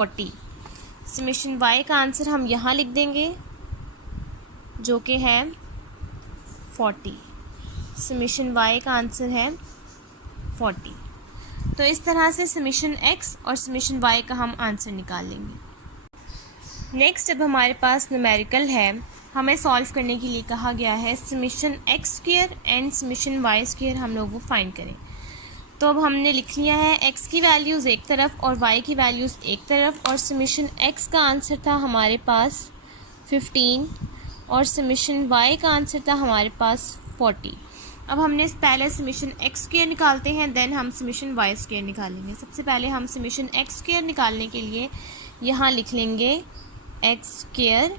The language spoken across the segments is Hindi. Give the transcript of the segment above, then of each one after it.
40। समेशन y का आंसर हम यहाँ लिख देंगे जो कि है 40। समेशन y का आंसर है 40। तो इस तरह से समेशन x और समेशन y का हम आंसर निकाल लेंगे। नेक्स्ट अब हमारे पास न्यूमेरिकल है, हमें सॉल्व करने के लिए कहा गया है summation x square and summation y square हम लोग वो फाइंड करें। तो अब हमने लिख लिया है x की वैल्यूज़ एक तरफ और y की वैल्यूज़ एक तरफ, और समेशन x का आंसर था हमारे पास 15 और समेशन y का आंसर था हमारे पास 40। अब हमने पहले समेशन x स्क्वायर निकालते हैं, देन हम समेशन y स्क्वायर निकालेंगे। सबसे पहले हम समेशन x स्क्वायर निकालने के लिए यहाँ लिख लेंगे x स्क्वायर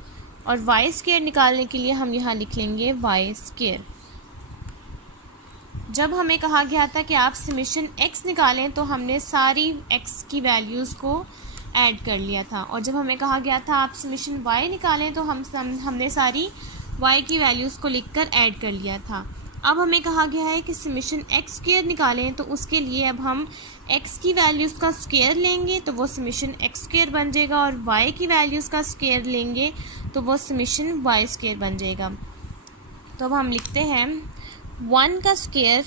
और y स्क्वायर निकालने के लिए हम यहाँ लिख लेंगे y स्क्वायर। जब हमें कहा गया था कि आप समेशन x निकालें तो हमने सारी x की वैल्यूज़ को ऐड कर लिया था, और जब हमें कहा गया था आप समेशन y निकालें तो हमने सारी y की वैल्यूज़ को लिखकर ऐड कर लिया था। अब हमें कहा गया है कि समेशन x स्क्वायर निकालें, तो उसके लिए अब हम x की वैल्यूज़ का स्क्वायर लेंगे तो वो समेशन x स्क्वायर बन जाएगा, और y की वैल्यूज़ का स्क्वायर लेंगे तो वो समेशन y स्क्वायर बन जाएगा। तो अब हम लिखते हैं 1 का स्क्वायर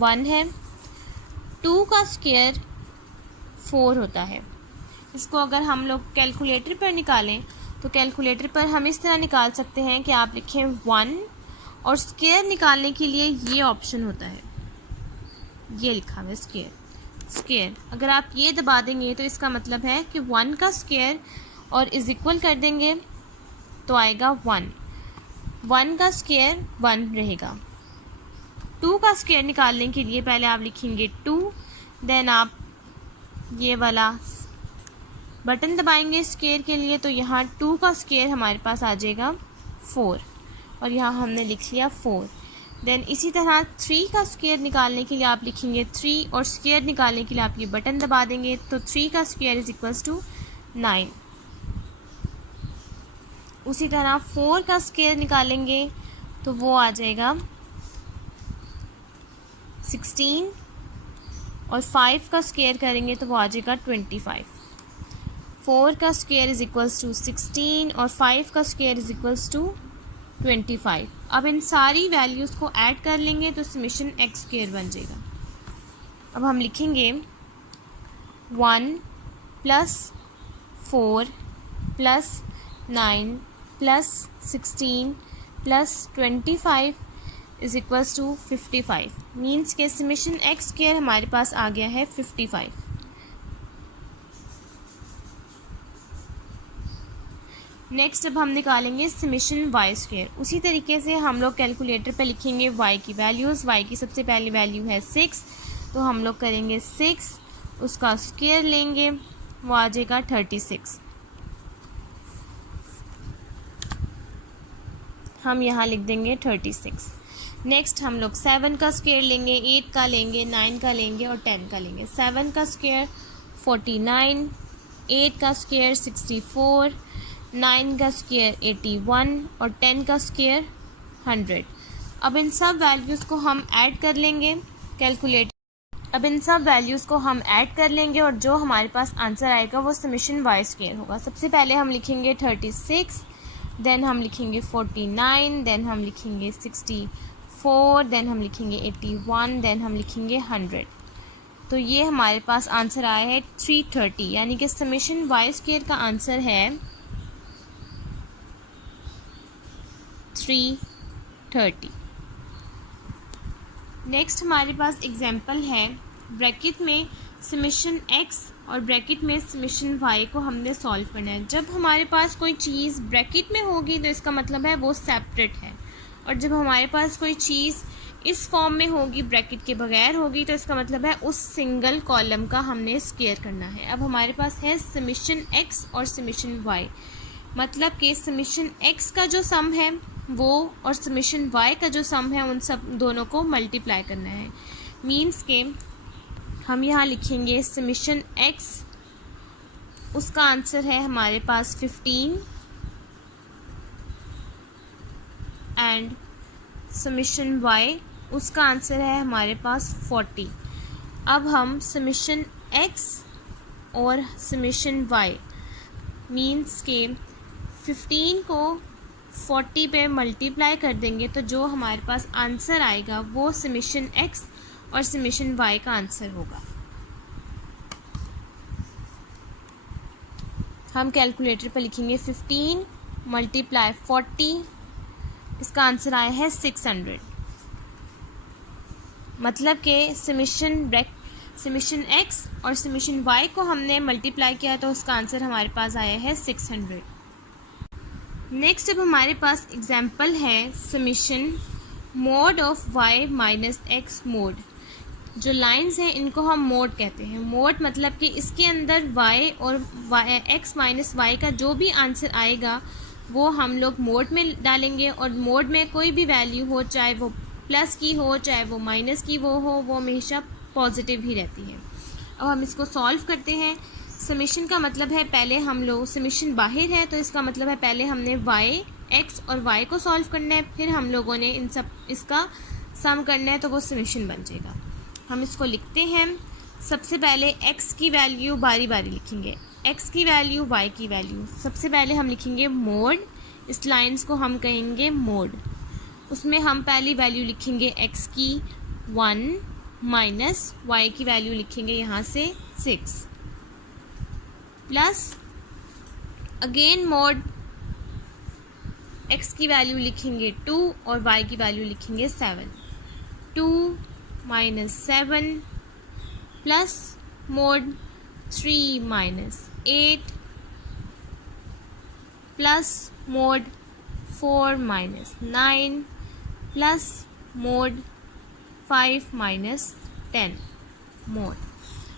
1 है, 2 का स्क्वायर 4 होता है। इसको अगर हम लोग कैलकुलेटर पर निकालें तो कैलकुलेटर पर हम इस तरह निकाल सकते हैं कि आप लिखें 1 और स्क्वायर निकालने के लिए ये ऑप्शन होता है, ये लिखा हुआ है स्क्वायर। अगर आप ये दबा देंगे तो इसका मतलब है कि 1 का स्क्वायर और इज इक्वल कर देंगे तो आएगा 1। 1 का स्क्वायर 1 रहेगा। 2 का स्क्वायर निकालने के लिए पहले आप लिखेंगे 2, देन आप ये वाला बटन दबाएंगे स्क्वायर के लिए, तो यहाँ 2 का स्क्वायर हमारे पास आ जाएगा 4, और यहाँ हमने लिख लिया 4। देन इसी तरह 3 का स्क्वायर निकालने के लिए आप लिखेंगे 3, और स्क्वायर निकालने के लिए आप ये बटन दबा देंगे, तो 3 का स्क्वायर इज इक्वल्स टू 9। उसी तरह 4 का स्क्वायर निकालेंगे तो वो आ जाएगा 16, और 5 का स्क्वायर करेंगे तो वो आ जाएगा 25। 4 का स्क्वायर इज इक्वल्स टू 16 और 5 का स्क्वायर इज इक्वल्स टू 25। अब इन सारी वैल्यूज़ को ऐड कर लेंगे तो समेशन x स्क्वायर बन जाएगा। अब हम लिखेंगे 1 plus 4 plus 9 plus 16 plus 25 is equals to 55। Means के समेशन x स्क्वायर हमारे पास आ गया है 55। नेक्स्ट अब हम निकालेंगे समेशन y स्क्वायर। उसी तरीके से हम लोग कैलकुलेटर पे लिखेंगे y की वैल्यूज़। y की सबसे पहली वैल्यू है 6, तो हम लोग करेंगे 6, उसका स्क्वायर लेंगे, वो आ जाएगा 36। हम यहाँ लिख देंगे 36। नेक्स्ट हम लोग 7 का स्क्वायर लेंगे, 8 का लेंगे, 9 का लेंगे और 10 का लेंगे। 7 का स्क्वायर 49, 8 का स्क्वायर 64, 9 का स्क्वायर 81 और 10 का स्क्वायर 100। अब इन सब वैल्यूज़ को हम ऐड कर लेंगे और जो हमारे पास आंसर आएगा वो समेशन y स्क्वायर होगा। सबसे पहले हम लिखेंगे 36, देन हम लिखेंगे 49, देन हम लिखेंगे 64, देन हम लिखेंगे 81, देन हम लिखेंगे 100। तो ये हमारे पास आंसर आया है 330, यानी कि समेशन y स्क्वायर का आंसर है 330। नेक्स्ट हमारे पास एग्जाम्पल है, ब्रैकेट में समेशन x और ब्रैकेट में समेशन y को हमने सॉल्व करना है। जब हमारे पास कोई चीज़ ब्रैकेट में होगी तो इसका मतलब है वो सेपरेट है, और जब हमारे पास कोई चीज़ इस फॉर्म में होगी ब्रैकेट के बगैर होगी तो इसका मतलब है उस सिंगल कॉलम का हमने स्क्वायर करना है। अब हमारे पास है समेशन x और समेशन y, मतलब कि समेशन x का जो सम है वो और समेशन y का जो सम है उन सब दोनों को मल्टीप्लाई करना है। मीन्स के हम यहाँ लिखेंगे समेशन x, उसका आंसर है हमारे पास 15, एंड समेशन y, उसका आंसर है हमारे पास 40। अब हम समेशन x और समेशन y मीन्स के 15 को 40 पे मल्टीप्लाई कर देंगे तो जो हमारे पास आंसर आएगा वो समेशन x और समेशन y का आंसर होगा। हम कैलकुलेटर पर लिखेंगे 15 मल्टीप्लाई 40, इसका आंसर आया है 600। मतलब कि समेशन x और समेशन y को हमने मल्टीप्लाई किया तो उसका आंसर हमारे पास आया है 600। नेक्स्ट अब हमारे पास एग्जाम्पल है summation mod of y minus x mode. जो लाइंस हैं इनको हम मोड कहते हैं। मोड मतलब कि इसके अंदर y और x माइनस y का जो भी आंसर आएगा वो हम लोग मोड में डालेंगे और मोड में कोई भी वैल्यू हो, चाहे वो प्लस की हो चाहे वो माइनस की वो हमेशा पॉजिटिव ही रहती है। अब हम इसको सॉल्व करते हैं। समेशन का मतलब है पहले हम लोग, समेशन बाहर है तो इसका मतलब है पहले हमने y, x और y को सॉल्व करना है, फिर हम लोगों ने इसका सम करना है तो वो समेशन बन जाएगा। हम इसको लिखते हैं। सबसे पहले x की वैल्यू बारी बारी लिखेंगे, x की वैल्यू y की वैल्यू। सबसे पहले हम लिखेंगे मोड, इस लाइंस को हम कहेंगे मोड। उसमें हम पहली वैल्यू लिखेंगे x की 1 माइनस y की वैल्यू लिखेंगे यहाँ से 6 प्लस अगेन मोड, x की वैल्यू लिखेंगे 2 और y की वैल्यू लिखेंगे 7। 2 minus 7 plus mode 3 minus 8 plus mode 4 minus 9 plus mode 5 minus 10 mode.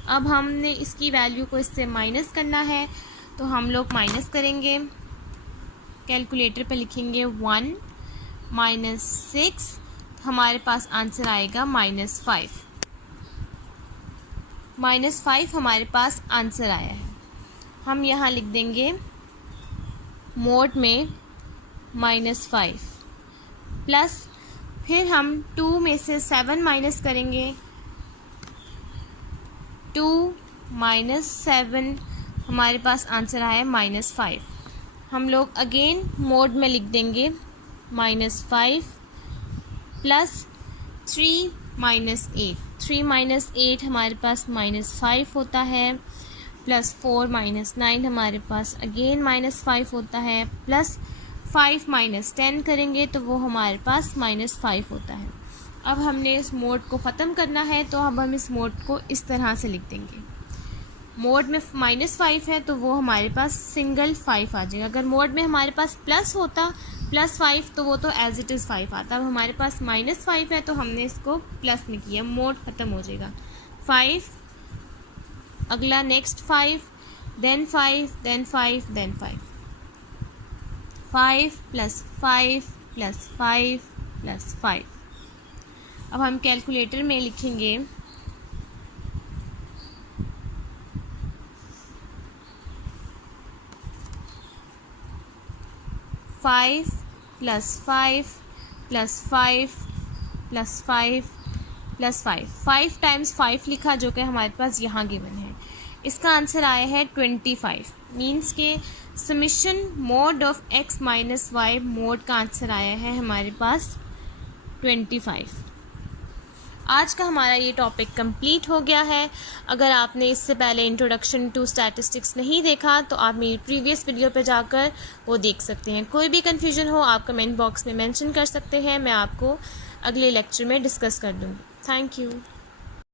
अब हमने इसकी वैल्यू को इससे माइनस करना है तो हम लोग माइनस करेंगे। कैलकुलेटर पे लिखेंगे 1 माइनस 6, हमारे पास आंसर आएगा -5। -5 हमारे पास आंसर आया है। हम यहाँ लिख देंगे मोड में -5 प्लस फिर हम 2 में से 7 माइनस करेंगे। 2 माइनस 7 हमारे पास आंसर आया -5। हम लोग अगेन मोड में लिख देंगे -5 प्लस 3 माइनस 8। 3 माइनस 8 हमारे पास -5 होता है, प्लस 4 माइनस 9 हमारे पास अगेन -5 होता है, प्लस 5 माइनस 10 करेंगे तो वो हमारे पास -5 होता है। अब हमने इस मोड को ख़त्म करना है तो अब हम इस मोड को इस तरह से लिख देंगे। मोड में -5 है तो वो हमारे पास सिंगल 5 आ जाएगा। अगर मोड में हमारे पास प्लस होता +5 तो वो तो एज इट इज़ 5 आता। अब हमारे पास -5 है तो हमने इसको प्लस में किया, मोड ख़त्म हो जाएगा। 5 अगला next 5 then 5 then 5 then 5 5 plus 5 plus 5 plus 5। अब हम कैलकुलेटर में लिखेंगे 5 plus 5 plus 5 plus 5 plus 5। 5 times 5 लिखा जो कि हमारे पास यहाँ गिवन है। इसका आंसर आया है 25। मीन्स के summation mod of x minus Y mod का आंसर आया है हमारे पास 25। आज का हमारा ये टॉपिक कंप्लीट हो गया है। अगर आपने इससे पहले इंट्रोडक्शन टू स्टैटिस्टिक्स नहीं देखा तो आप मेरी प्रीवियस वीडियो पे जाकर वो देख सकते हैं। कोई भी कन्फ्यूजन हो आप कमेंट बॉक्स में मेंशन कर सकते हैं, मैं आपको अगले लेक्चर में डिस्कस कर दूँगी। Thank you.